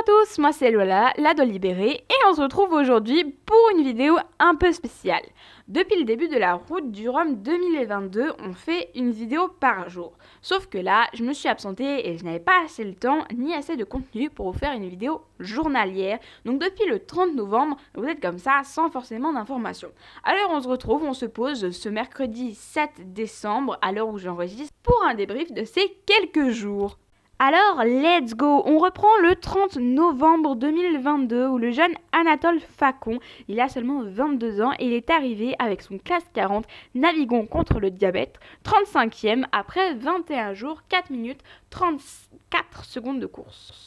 à tous, moi c'est Lola, la Doll Libérée, et on se retrouve aujourd'hui pour une vidéo un peu spéciale. Depuis le début de la route du Rhum 2022, on fait une vidéo par jour. Sauf que là, je me suis absentée et je n'avais pas assez le temps ni assez de contenu pour vous faire une vidéo journalière. Donc depuis le 30 novembre, vous êtes comme ça sans forcément d'informations. Alors on se retrouve, on se pose ce mercredi 7 décembre à l'heure où j'enregistre pour un débrief de ces quelques jours. Alors, let's go! On reprend le 30 novembre 2022 où le jeune Anatole Facon, il a seulement 22 ans et il est arrivé avec son classe 40 Navigons contre le diabète, 35e après 21 jours, 4 minutes, 34 secondes de course.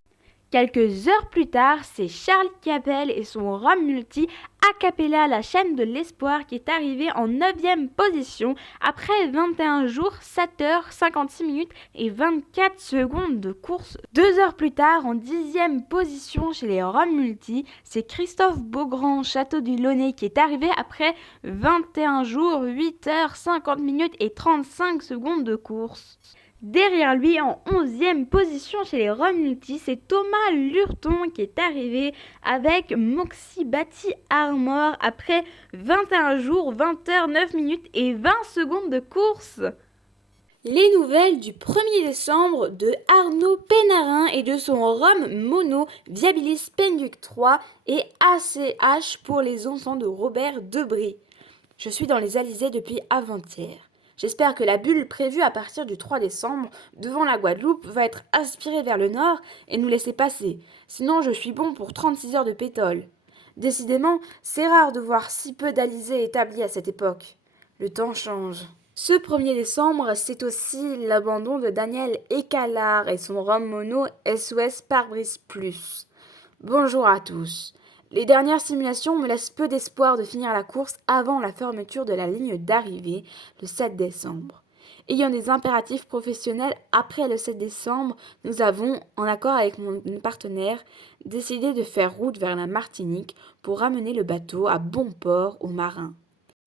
Quelques heures plus tard, c'est Charles Capel et son Rhum Multi a cappella la chaîne de l'espoir qui est arrivé en 9e position après 21 jours, 7 heures, 56 minutes et 24 secondes de course. 2 heures plus tard, en 10e position chez les Rhum Multi, c'est Christophe Beaugrand, Château du Launay qui est arrivé après 21 jours, 8 heures, 50 minutes et 35 secondes de course. Derrière lui, en 11e position chez les Rhum Multi, c'est Thomas Lurton qui est arrivé avec Moxie Bati Armor après 21 jours, 20 heures, 9 minutes et 20 secondes de course. Les nouvelles du 1er décembre de Arnaud Pénarin et de son Rhum Mono Viabilis Penduc 3 et ACH pour les enfants de Robert Debré. Je suis dans les Alizés depuis avant-hier. J'espère que la bulle prévue à partir du 3 décembre devant la Guadeloupe va être aspirée vers le nord et nous laisser passer. Sinon, je suis bon pour 36 heures de pétole. Décidément, c'est rare de voir si peu d'alizés établis à cette époque. Le temps change. Ce 1er décembre, c'est aussi l'abandon de Daniel Écalard et son Rhum Mono SOS Pare-brise Plus. Bonjour à tous. Les dernières simulations me laissent peu d'espoir de finir la course avant la fermeture de la ligne d'arrivée le 7 décembre. Ayant des impératifs professionnels après le 7 décembre, nous avons, en accord avec mon partenaire, décidé de faire route vers la Martinique pour ramener le bateau à bon port aux marins.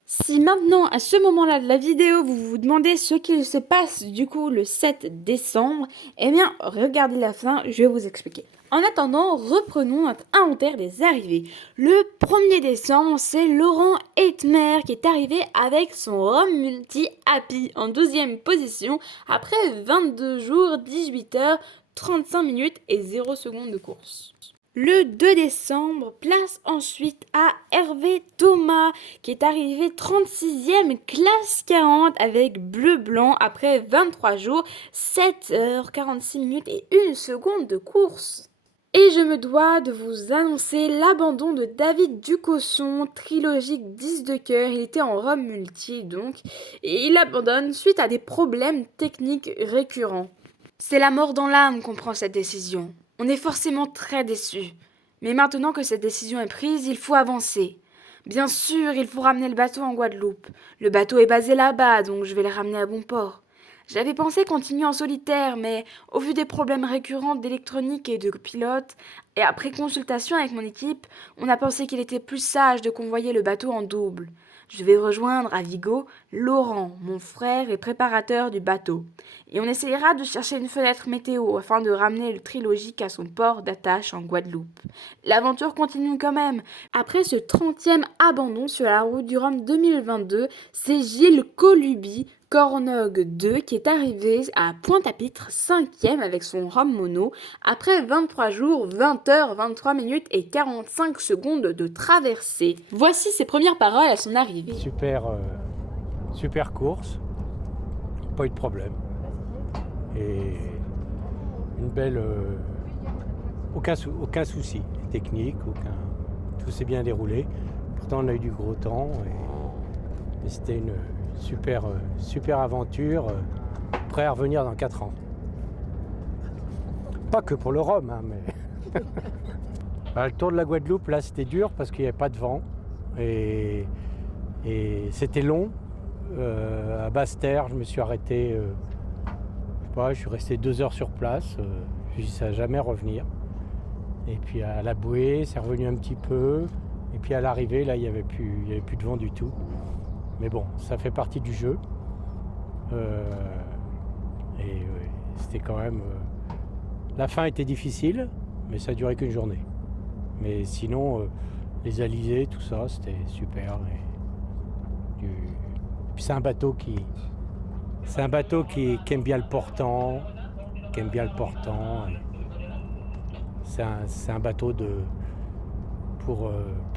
Si maintenant, à ce moment-là de la vidéo, vous vous demandez ce qu'il se passe du coup le 7 décembre, eh bien, regardez la fin, je vais vous expliquer. En attendant, reprenons notre inventaire des arrivées. Le 1er décembre, c'est Laurent Hetmer qui est arrivé avec son Rhum Multi Happy en 12e position après 22 jours, 18 heures, 35 minutes et 0 secondes de course. Le 2 décembre, place ensuite à Hervé Thomas qui est arrivé 36e classe 40 avec bleu-blanc après 23 jours, 7 heures, 46 minutes et 1 seconde de course. Et je me dois de vous annoncer l'abandon de David Ducosson, trilogique 10 de cœur. Il était en Rhum Multi donc, et il abandonne suite à des problèmes techniques récurrents. C'est la mort dans l'âme qu'on prend cette décision. On est forcément très déçus. Mais maintenant que cette décision est prise, il faut avancer. Bien sûr, il faut ramener le bateau en Guadeloupe. Le bateau est basé là-bas, donc je vais le ramener à bon port. J'avais pensé continuer en solitaire, mais au vu des problèmes récurrents d'électronique et de pilote, et après consultation avec mon équipe, on a pensé qu'il était plus sage de convoyer le bateau en double. Je vais rejoindre à Vigo Laurent, mon frère et préparateur du bateau. Et on essayera de chercher une fenêtre météo afin de ramener le trilogique à son port d'attache en Guadeloupe. L'aventure continue quand même. Après ce 30e abandon sur la route du Rhum 2022, c'est Gilles Colubi, Cornog 2, qui est arrivé à Pointe-à-Pitre 5e avec son Rhum Mono après 23 jours, 20 heures, 23 minutes et 45 secondes de traversée. Voici ses premières paroles à son arrivée. Super course, pas eu de problème. Et une belle... aucun souci technique, tout s'est bien déroulé. Pourtant on a eu du gros temps et c'était une super aventure, prêt à revenir dans 4 ans. Pas que pour le Rhum, hein, mais... Le tour de la Guadeloupe, là, c'était dur parce qu'il n'y avait pas de vent. Et c'était long. À Basse-Terre, je me suis arrêté... je suis resté 2 heures sur place. Je dis ça va jamais revenir. Et puis à la bouée, c'est revenu un petit peu. Et puis à l'arrivée, là, il n'y avait plus de vent du tout. Mais bon, ça fait partie du jeu. C'était quand même... la fin était difficile, mais ça a duré qu'une journée. Mais sinon, les alizés, tout ça, c'était super. Puis c'est un bateau qui aime bien le portant, qui aime bien le portant. C'est un bateau pour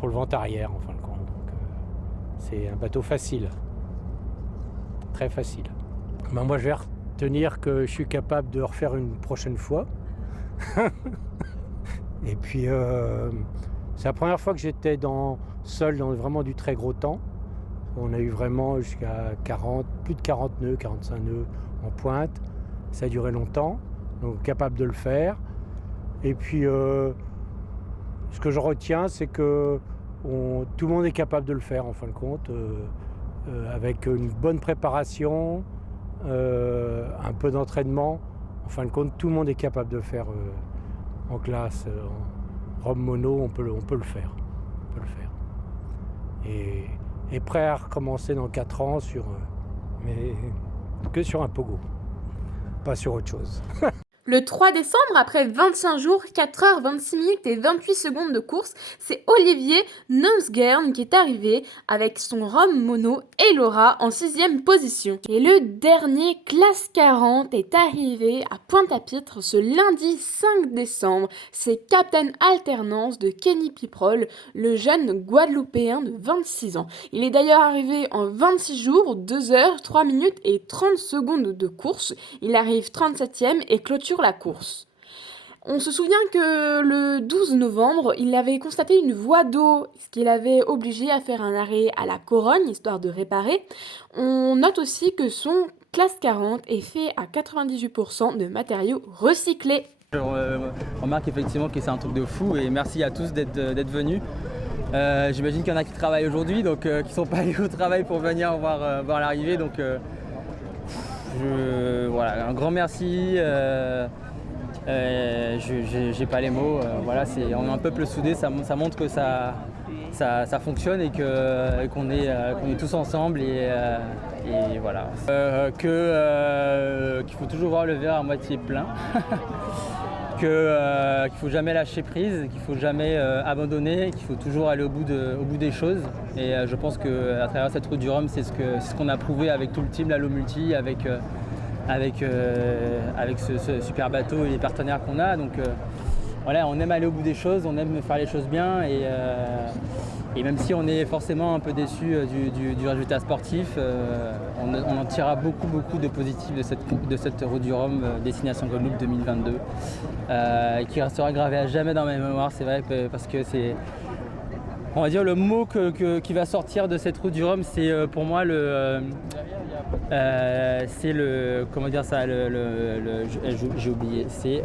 le vent arrière en fin de compte. Donc, c'est un bateau facile, très facile. Ben, moi je vais retenir que je suis capable de refaire une prochaine fois. Et puis c'est la première fois que j'étais seul dans vraiment du très gros temps. On a eu vraiment jusqu'à plus de 40 nœuds, 45 nœuds en pointe. Ça a duré longtemps, donc capable de le faire. Et puis ce que je retiens, c'est que tout le monde est capable de le faire en fin de compte, avec une bonne préparation, un peu d'entraînement. En fin de compte, tout le monde est capable de le faire en classe, en rhum mono, on peut le faire. On peut le faire. Et prêt à recommencer dans 4 ans mais que sur un pogo, pas sur autre chose. Le 3 décembre, après 25 jours, 4h26 minutes et 28 secondes de course, c'est Olivier Nonsgern qui est arrivé avec son rhum mono et Laura en 6e position. Et le dernier classe 40 est arrivé à Pointe-à-Pitre ce lundi 5 décembre. C'est Captain Alternance de Kenny Piprol, le jeune Guadeloupéen de 26 ans. Il est d'ailleurs arrivé en 26 jours, 2h, 3 minutes et 30 secondes de course. Il arrive 37e et clôture la course. On se souvient que le 12 novembre, il avait constaté une voie d'eau, ce qui l'avait obligé à faire un arrêt à la Corogne, histoire de réparer. On note aussi que son classe 40 est fait à 98% de matériaux recyclés. Je remarque effectivement que c'est un truc de fou et merci à tous d'être venus. J'imagine qu'il y en a qui travaillent aujourd'hui, donc qui ne sont pas allés au travail pour venir voir l'arrivée. Donc voilà, un grand merci. J'ai pas les mots. Voilà, on est un peuple soudé, ça montre que ça fonctionne et qu'on est tous ensemble et voilà. Qu'il faut toujours voir le verre à moitié plein. Qu'il ne faut jamais lâcher prise, qu'il ne faut jamais abandonner, qu'il faut toujours aller au bout des choses. Et je pense qu'à travers cette route du rhum, c'est ce qu'on a prouvé avec tout le team, la Low Multi, avec ce super bateau et les partenaires qu'on a. Donc voilà, on aime aller au bout des choses, on aime faire les choses bien. Et même si on est forcément un peu déçu du résultat sportif, on en tirera beaucoup de positifs de cette route du Rhum destination Guadeloupe 2022, qui restera gravé à jamais dans ma mémoire. C'est vrai parce que c'est, on va dire, le mot qui va sortir de cette route du Rhum, c'est pour moi c'est comment dire ça, j'ai oublié, c'est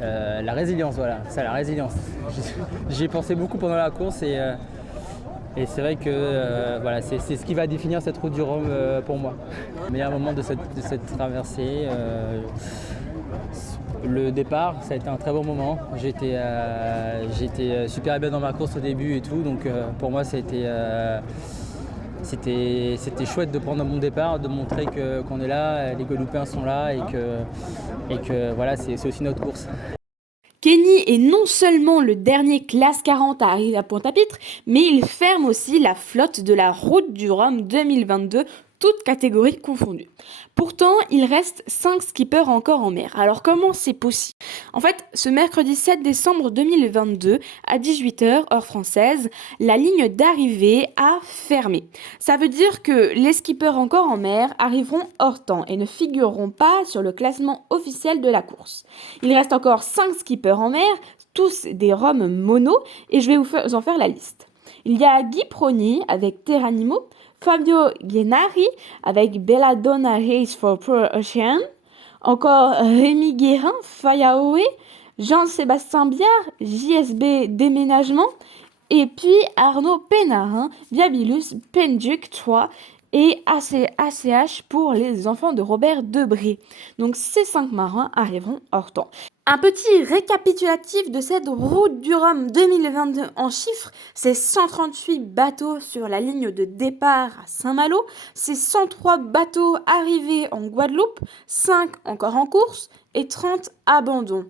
la résilience, voilà, c'est la résilience. J'y ai pensé beaucoup pendant la course et c'est vrai que voilà, c'est ce qui va définir cette route du Rhum pour moi. Le meilleur moment de cette traversée, le départ, ça a été un très bon moment. J'étais super bien dans ma course au début et tout, donc pour moi c'était chouette de prendre mon départ, de montrer qu'on est là, les Guadeloupéens sont là et que voilà, c'est aussi notre course. Kenny est non seulement le dernier classe 40 à arriver à Pointe-à-Pitre, mais il ferme aussi la flotte de la route du Rhum 2022, toutes catégories confondues. Pourtant, il reste 5 skippers encore en mer. Alors comment c'est possible ? En fait, ce mercredi 7 décembre 2022, à 18h, heure française, la ligne d'arrivée a fermé. Ça veut dire que les skippers encore en mer arriveront hors temps et ne figureront pas sur le classement officiel de la course. Il reste encore 5 skippers en mer, tous des rhums mono, et je vais vous en faire la liste. Il y a Guy Prony avec Terranimo, Fabio Gennari avec Belladonna Race for Pro Ocean, encore Rémi Guérin, Fayaoé, Jean-Sébastien Biard, JSB Déménagement, et puis Arnaud Pénarin, Viabilus, Penduc 3 et ACH pour les enfants de Robert Debré. Donc ces 5 marins arriveront hors temps. Un petit récapitulatif de cette route du Rhum 2022 en chiffres, c'est 138 bateaux sur la ligne de départ à Saint-Malo, c'est 103 bateaux arrivés en Guadeloupe, 5 encore en course et 30 abandons.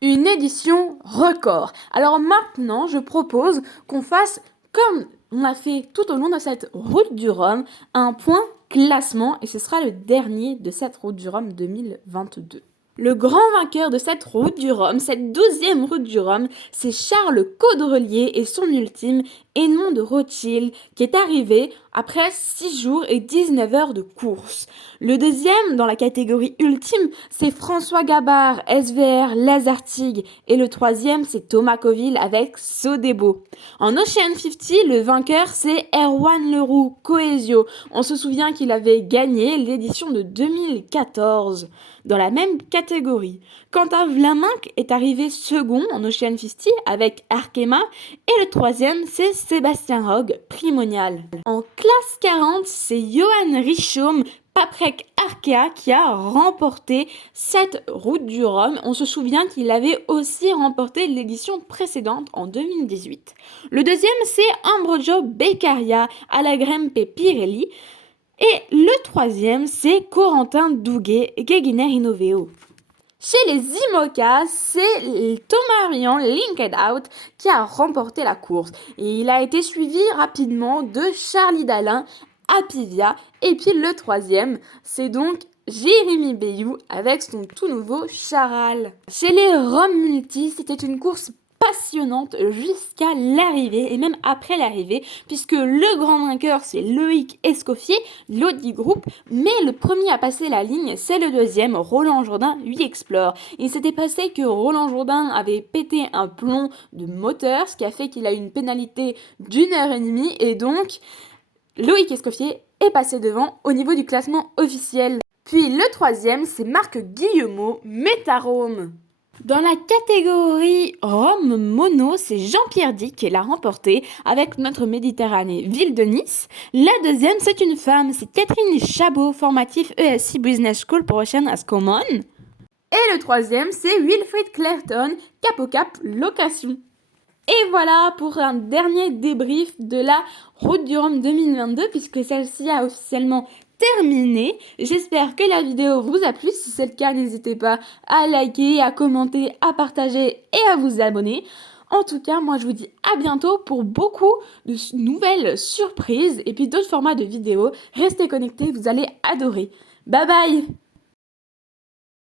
une édition record. Alors maintenant, je propose qu'on fasse comme on a fait tout au long de cette route du Rhum, un point classement et ce sera le dernier de cette route du Rhum 2022. Le grand vainqueur de cette route du Rhum, cette 12e route du Rhum, c'est Charles Caudrelier et son ultime Edmond de Rothschild qui est arrivé après 6 jours et 19 heures de course. Le deuxième dans la catégorie ultime, c'est François Gabard, SVR, Lazartigue et le troisième, c'est Thomas Coville avec Sodebo. En Ocean 50, le vainqueur, c'est Erwan Leroux, Coesio. On se souvient qu'il avait gagné l'édition de 2014 dans la même catégorie. Quentin Vlaminck est arrivé second en Ocean 50 avec Arkema et le troisième c'est Sébastien Rogue, primonial. En classe 40, c'est Johan Richaume, Paprec Arkea qui a remporté cette route du Rhum. On se souvient qu'il avait aussi remporté l'édition précédente en 2018. Le deuxième c'est Ambrogio Beccaria à la Grempe Pirelli. Et le troisième, c'est Corentin Douguet, Guéguiner Innoveo. Chez les IMOCA, c'est Thomas Rian, Linked Out, qui a remporté la course. Et il a été suivi rapidement de Charlie Dalin, Apivia. Et puis le troisième, c'est donc Jérémy Bayou avec son tout nouveau Charal. Chez les Rhum Multi, c'était une course passionnante jusqu'à l'arrivée et même après l'arrivée puisque le grand vainqueur c'est Loïc Escoffier, l'Audi Group, mais le premier à passer la ligne c'est le deuxième, Roland Jourdain, lui Explore. Il s'était passé que Roland Jourdain avait pété un plomb de moteur, ce qui a fait qu'il a eu une pénalité d'1h30 et donc Loïc Escoffier est passé devant au niveau du classement officiel. Puis le troisième c'est Marc Guillemot, Métarome. Dans la catégorie Rhum Mono, c'est Jean-Pierre Dick qui l'a remporté avec notre Méditerranée Ville de Nice. La deuxième, c'est une femme, c'est Catherine Chabot, formatif ESC Business School pour Ocean as Common. Et le troisième, c'est Wilfried Clerton, Cap au Cap Location. Et voilà pour un dernier débrief de la route du Rhum 2022 puisque celle-ci a officiellement terminé. J'espère que la vidéo vous a plu. Si c'est le cas, n'hésitez pas à liker, à commenter, à partager et à vous abonner. En tout cas, moi je vous dis à bientôt pour beaucoup de nouvelles surprises et puis d'autres formats de vidéos. Restez connectés, vous allez adorer. Bye bye!